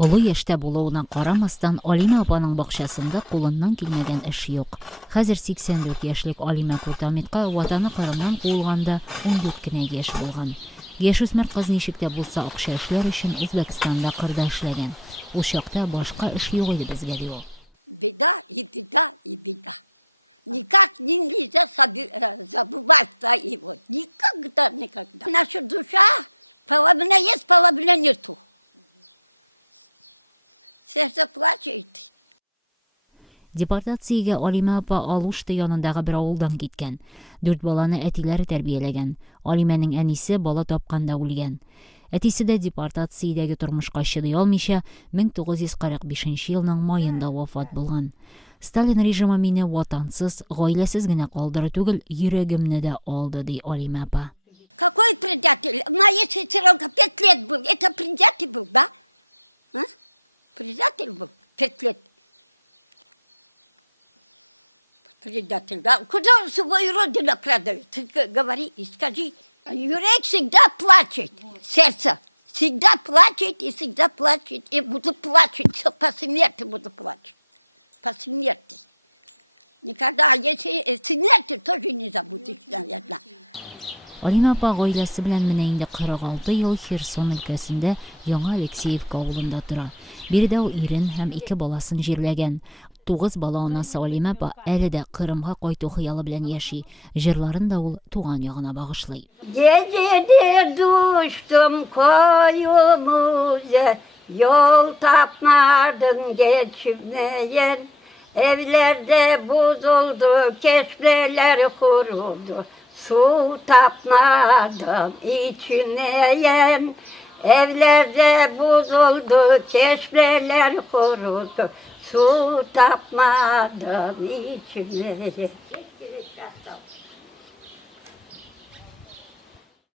Олы яшьтә булуына карамастан, Алима апаның бакчасында кулыннан килмәгән эш юк. Хәзер 84 яшьлек Алима Куртамитка ватаны Кырымнан куылганда 14 кенә яшь булган. Яшүсмер кыз ничек тә булса акча эшләр өчен Үзбәкстанда кырда эшләгән. Ул чакта башка эш юк иде безгә ди ул. Беда и беда и беда. Никак нельзя забывать-то его. Никогда, никогда. Наша душа половина есть, половина нету. Сердце плачет. Депортациягә Алима апа Алушты янындагы бер авылдан киткән. 4 баланы әтиләре тәрбияләгән. Алимәнең әнисе бала тапканда үлгән. Әтисе дә депортациядәге тормышка чыдый алмыйча 1945 елның маенда вафат булган. Сталин режимы мине ватансыз, гаиләсез генә калдыры түгел, йөрәгемне дә алды, ди Алима апа. Какой предатель? Моя сестренка 5 лет был. Это предатель был, да? А? Предатель был 5 лет. Предатель, да? Куда он свою родину продает? Ты говори и скажи. Юрек всегда плачет, сердце. Всегда плачет и всегда плачет. И буду плачать, все по смерти буду плачать. По смерти. Никогда, если смерти, тоже не забудешь, наверное. Алима апа гаиләсе белән менә инде 46 ел Херсон өлкәсендә Яңа Алексеевка авылында тора. Биредә ул ирен һәм 2 баласын җирләгән. 9 бала анасы Алима апа әле дә Кырымга кайту хыялы белән яши. Җырларын да ул туган ягына багышлый. Gecede düştüm koyumuza, yol tapmadım geçmeyen. Evlerde bozuldu, keşmeler kurudu, su tapmadım içmeyen. Evlerde bozuldu, keşmeler kurudu, su tapmadım içmeyen.